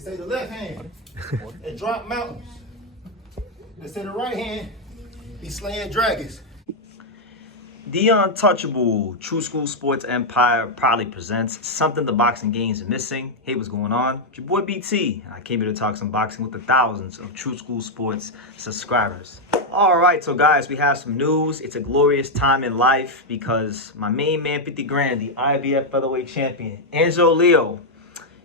say the left hand, it drop mountains. They say the right hand, be slaying dragons. The Untouchable True School Sports Empire proudly presents something the boxing games are missing. Hey, what's going on? It's your boy BT. I came here to talk some boxing with the thousands of True School Sports subscribers. All right, so guys, we have some news. It's a glorious time in life because my main man, 50 grand, the IBF featherweight champion, Angelo Leo,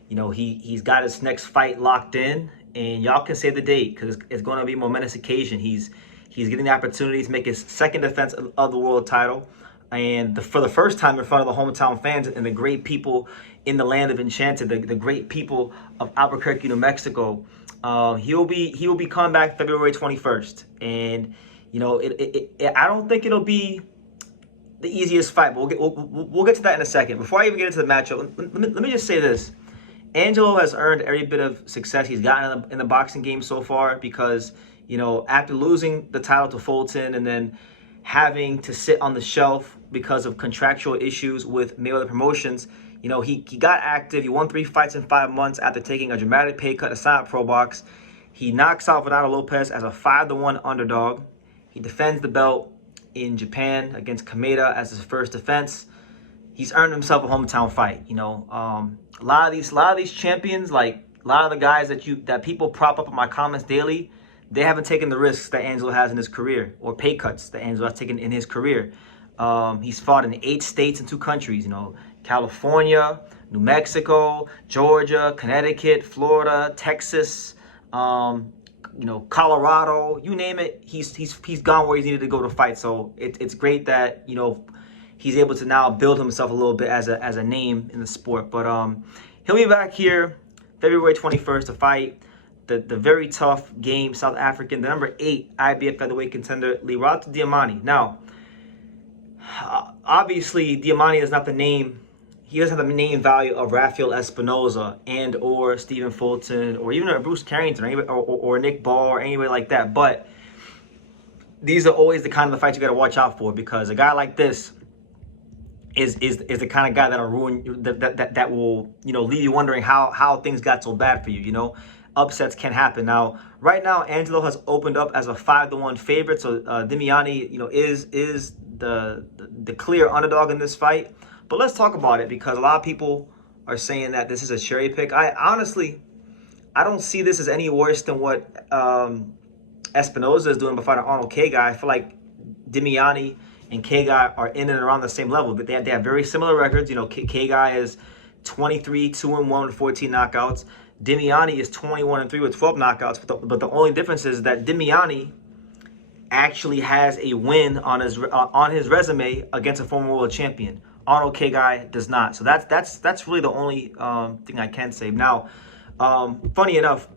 you know, he's got his next fight locked in, and y'all can say the date because it's going to be a momentous occasion. He's getting the opportunity to make his second defense of the world title, and for the first time in front of the hometown fans and the great people in the land of Enchanted, the great people of Albuquerque, New Mexico. He will be coming back February 21st, and you know I don't think it'll be the easiest fight, but we'll get to that in a second. Before I even get into the matchup, let me just say this: Angelo has earned every bit of success he's gotten in the boxing game so far because, you know, after losing the title to Fulton and then having to sit on the shelf because of contractual issues with Mayweather Promotions, you know, he got active. He won 3 fights in 5 months after taking a dramatic pay cut to sign up pro box. He knocks out Venado Lopez as a 5-1 underdog. He defends the belt in Japan against Kameda as his first defense. He's earned himself a hometown fight. You know, a lot of these champions, like a lot of the guys that people prop up in my comments daily, they haven't taken the risks that Angelo has in his career, or pay cuts that Angelo has taken in his career. He's fought in 8 states and 2 countries, you know, California, New Mexico, Georgia, Connecticut, Florida, Texas, you know, Colorado, you name it. He's gone where he's needed to go to fight. So it's great that, you know, he's able to now build himself a little bit as a name in the sport. But he'll be back here February 21st to fight the very tough game South African, the number 8 IBF featherweight contender, LERATO DlAMINi. Now, obviously, Dlamini is not the name. He doesn't have the name value of Rafael Espinoza and or Stephen Fulton or even Bruce Carrington or Nick Ball or anybody like that. But these are always the kind of the fights you got to watch out for, because a guy like this is the kind of guy that'll ruin that will, you know, leave you wondering how things got so bad for you. You know, upsets can happen. Now, right now, Angelo has opened up as a 5-1 favorite, so Dlamini, you know, is the clear underdog in this fight. But let's talk about it, because a lot of people are saying that this is a cherry pick. I honestly don't see this as any worse than what Espinoza is doing by fighting Arnold K. Guy. I feel like Dlamini and K. Guy are in and around the same level, but they have very similar records. You know, K. Guy is 23-2-1 with 14 knockouts. Dlamini is 21-3 with 12 knockouts. But the only difference is that Dlamini actually has a win on his resume against a former world champion. Arnold K. Guy does not. So that's really the only thing I can say. Now, funny enough,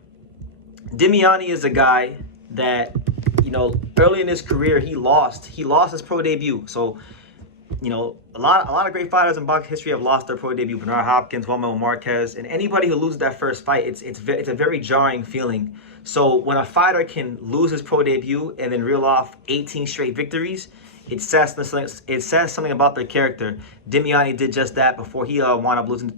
Dlamini is a guy that, you know, early in his career he lost his pro debut. So, you know, a lot of great fighters in boxing history have lost their pro debut. Bernard Hopkins, Juan Manuel Marquez, and anybody who loses that first fight, it's a very jarring feeling. So when a fighter can lose his pro debut and then reel off 18 straight victories, it says something about their character. Dlamini did just that before he wound up losing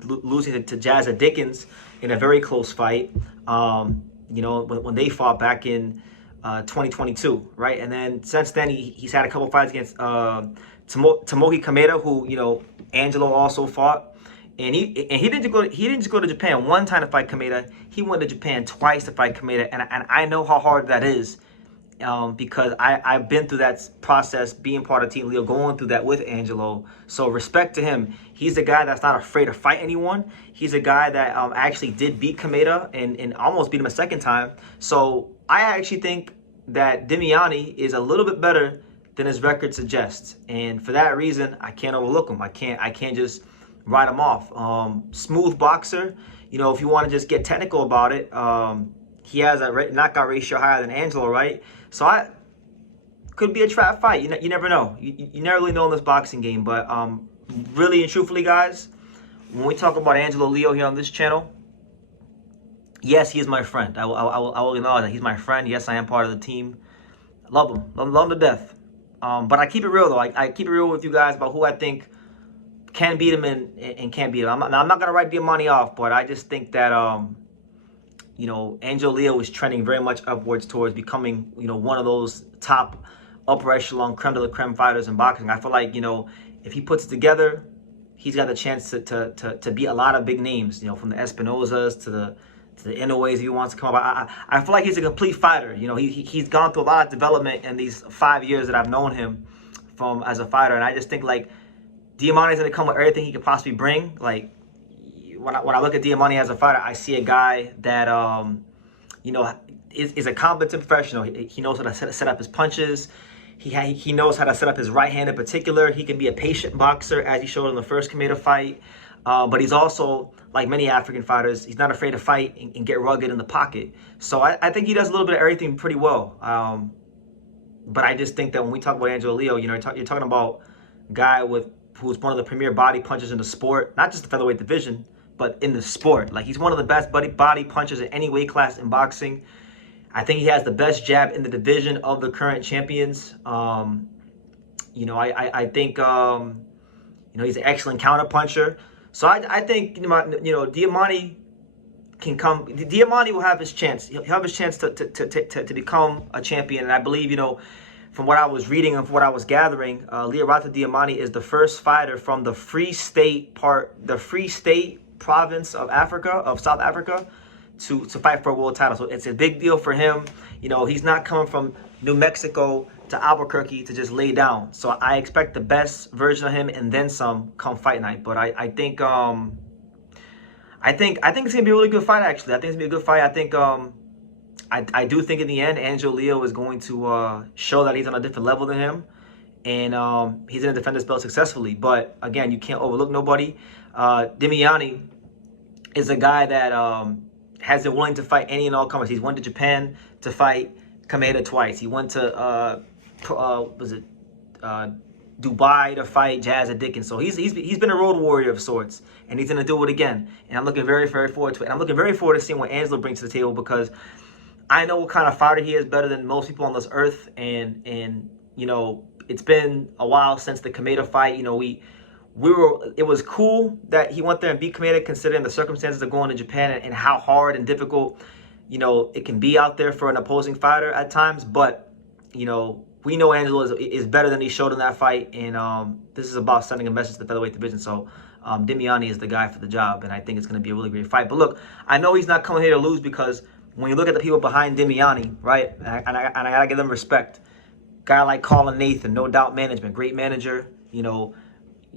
to Jazza Dickens in a very close fight. You know, when they fought back in 2022, right? And then since then he's had a couple fights against Tomoki Kameda, who, you know, Angelo also fought, and he didn't just go to Japan one time to fight Kameda. He went to Japan twice to fight Kameda, and I know how hard that is, because I've been through that process, being part of Team Leo, going through that with Angelo. So respect to him. He's a guy that's not afraid to fight anyone. He's a guy that actually did beat Kameda and almost beat him a second time. So I actually think that Dlamini is a little bit better than his record suggests, and for that reason, I can't overlook him. I can't just write him off. Smooth boxer. You know, if you want to just get technical about it, he has a knockout ratio higher than Angelo, right? So could be a trap fight. You never know. You never really know in this boxing game. But really and truthfully, guys, when we talk about Angelo Leo here on this channel, yes, he is my friend. I will acknowledge that he's my friend. Yes, I am part of the team. Love him. Love him to death. But I keep it real, though. I keep it real with you guys about who I think can beat him and can't beat him. I'm not going to write Dlamini off, but I just think that you know, Angelo Leo is trending very much upwards towards becoming, you know, one of those top upper echelon creme de la creme fighters in boxing. I feel like, you know, if he puts it together, he's got the chance to beat a lot of big names, you know, from the Espinosas to the Inoues if he wants to come up. I feel like he's a complete fighter. You know, he's gone through a lot of development in these 5 years that I've known him from as a fighter, and I just think like Dlamini's gonna come with everything he could possibly bring. Like when I look at Dlamini as a fighter, I see a guy that you know, is a competent professional. He knows how to set up his punches. He knows how to set up his right hand in particular. He can be a patient boxer, as he showed in the first Kameda fight. But he's also, like many African fighters, he's not afraid to fight and get rugged in the pocket. So I think he does a little bit of everything pretty well. But I just think that when we talk about Angelo Leo, you know, you're talking about a guy who's one of the premier body punchers in the sport, not just the featherweight division, but in the sport. Like, he's one of the best body punchers in any weight class in boxing. I think he has the best jab in the division of the current champions. You know, I think, you know, he's an excellent counter puncher. So I think, you know, Dlamini can come. Dlamini will have his chance. He'll have his chance to become a champion. And I believe, you know, from what I was reading and from what I was gathering, LERATO DlAMINI is the first fighter from the Free State province of Africa, of South Africa, to fight for a world title. So it's a big deal for him. You know, he's not coming from New Mexico to Albuquerque to just lay down. So I expect the best version of him and then some come fight night. But I think it's gonna be a really good fight. Actually, I think it's gonna be a good fight. I think I do think in the end Angelo Leo is going to show that he's on a different level than him, and he's gonna defend his belt successfully. But again, you can't overlook nobody. Dlamini is a guy that has been willing to fight any and all comers. He's went to Japan to fight Kameda twice. He went to Dubai to fight Jazz Dickens. So he's been a road warrior of sorts, and he's gonna do it again. And I'm looking very, very forward to it. And I'm looking very forward to seeing what Angelo brings to the table, because I know what kind of fighter he is, better than most people on this earth. And you know, it's been a while since the Kameda fight. You know, it was cool that he went there and beat Kameda, considering the circumstances of going to Japan and how hard and difficult, you know, it can be out there for an opposing fighter at times. But, you know, we know Angelo is better than he showed in that fight, and this is about sending a message to the featherweight division. So Dlamini is the guy for the job, and I think it's going to be a really great fight. But look, I know he's not coming here to lose, because when you look at the people behind Dlamini, right, and I got to give them respect. Guy like Colin Nathan, No Doubt Management, great manager. You know,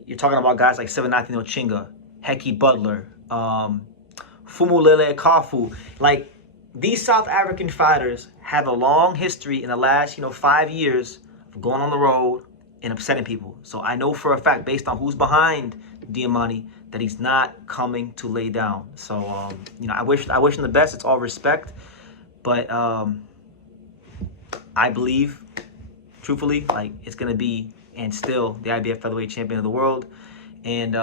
you're talking about guys like Sevenathan Ochinga, Heki Butler, Fumulele Kafu. Like, these South African fighters have a long history in the last, 5 years of going on the road and upsetting people. So I know for a fact, based on who's behind Dlamini, that he's not coming to lay down. So, I wish him the best. It's all respect. But I believe, truthfully, like, it's going to be and still the IBF featherweight champion of the world, and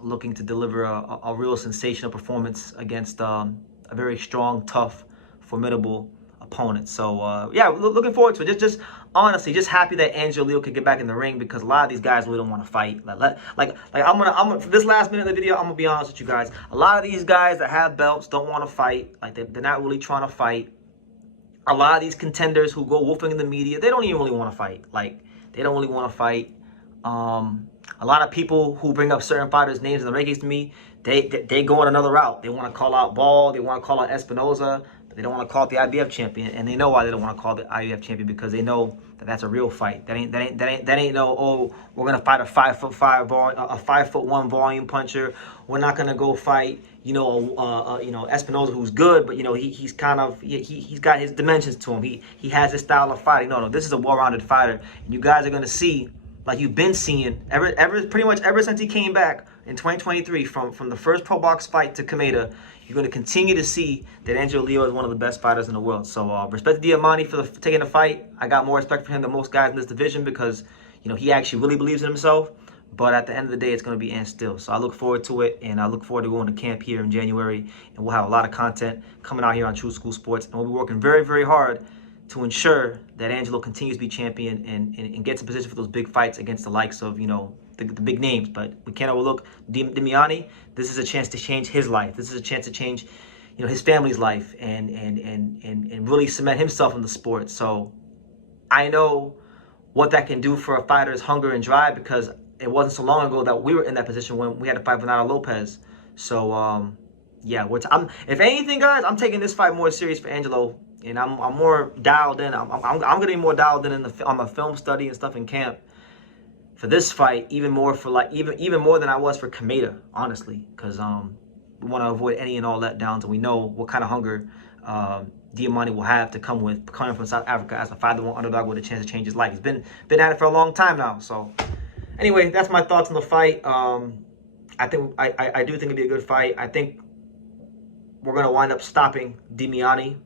looking to deliver a real sensational performance against a very strong, tough, formidable opponent. So yeah, looking forward to it. Just honestly, just happy that Angelo Leo could get back in the ring, because a lot of these guys really don't want to fight. Like I'm gonna for this last minute of the video, I'm gonna be honest with you guys. A lot of these guys that have belts don't want to fight. Like, they're not really trying to fight. A lot of these contenders who go wolfing in the media, they don't even really want to fight. Like, they don't really want to fight. A lot of people who bring up certain fighters' names in the rankings to me, they go on another route. They want to call out Ball, they want to call out Espinoza, but they don't want to call it the IBF champion. And they know why they don't want to call it the IBF champion, because they know that that's a real fight. That ain't no, oh, we're gonna fight a 5'1" volume puncher. We're not gonna go fight, Espinoza, who's good, but he's kind of he's got his dimensions to him. He has his style of fighting. No, this is a well-rounded fighter, and you guys are gonna see, like you've been seeing pretty much ever since he came back in 2023 from the first pro box fight to Kameda. You're going to continue to see that Angelo Leo is one of the best fighters in the world. So respect to Dlamini for taking the fight. I got more respect for him than most guys in this division, because he actually really believes in himself. But at the end of the day, it's going to be Ant still. So I look forward to it, and I look forward to going to camp here in January, and we'll have a lot of content coming out here on True School Sports, and we'll be working very, very hard to ensure that Angelo continues to be champion and gets in position for those big fights against the likes of, the big names. But we can't overlook Dlamini. This is a chance to change his life. This is a chance to change, you know, his family's life and really cement himself in the sport. So I know what that can do for a fighter's hunger and drive, because it wasn't so long ago that we were in that position when we had to fight Bernardo Lopez. So yeah, if anything, guys, I'm taking this fight more serious for Angelo, and I'm more dialed in. I'm getting more dialed in on the film study and stuff in camp for this fight, even more for even more than I was for Kameda, honestly, because we want to avoid any and all letdowns, and we know what kind of hunger Dlamini will have to coming from South Africa as a 5-1 underdog with a chance to change his life. He's been at it for a long time now. So anyway, that's my thoughts on the fight. I do think it'll be a good fight. I think we're gonna wind up stopping Dlamini,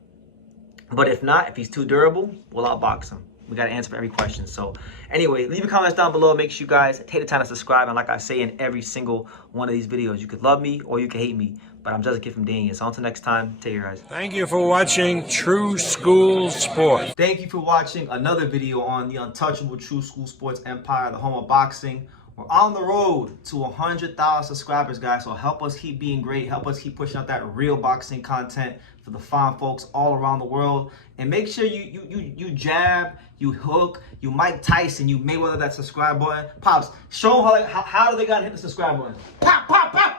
but if not, if he's too durable, we'll outbox him. We got to answer for every question. So anyway, leave your comments down below. Make sure you guys take the time to subscribe. And like I say in every single one of these videos, you could love me or you could hate me, but I'm just a kid from Dania. So until next time, take care, guys. Thank you for watching True School Sports. Thank you for watching another video on the untouchable True School Sports Empire, the home of boxing. We're on the road to 100,000 subscribers, guys. So help us keep being great. Help us keep pushing out that real boxing content for the fine folks all around the world. And make sure you jab, you hook, you Mike Tyson, you Mayweather that subscribe button. Pops, show them how do they gotta hit the subscribe button. Pop, pop, pop.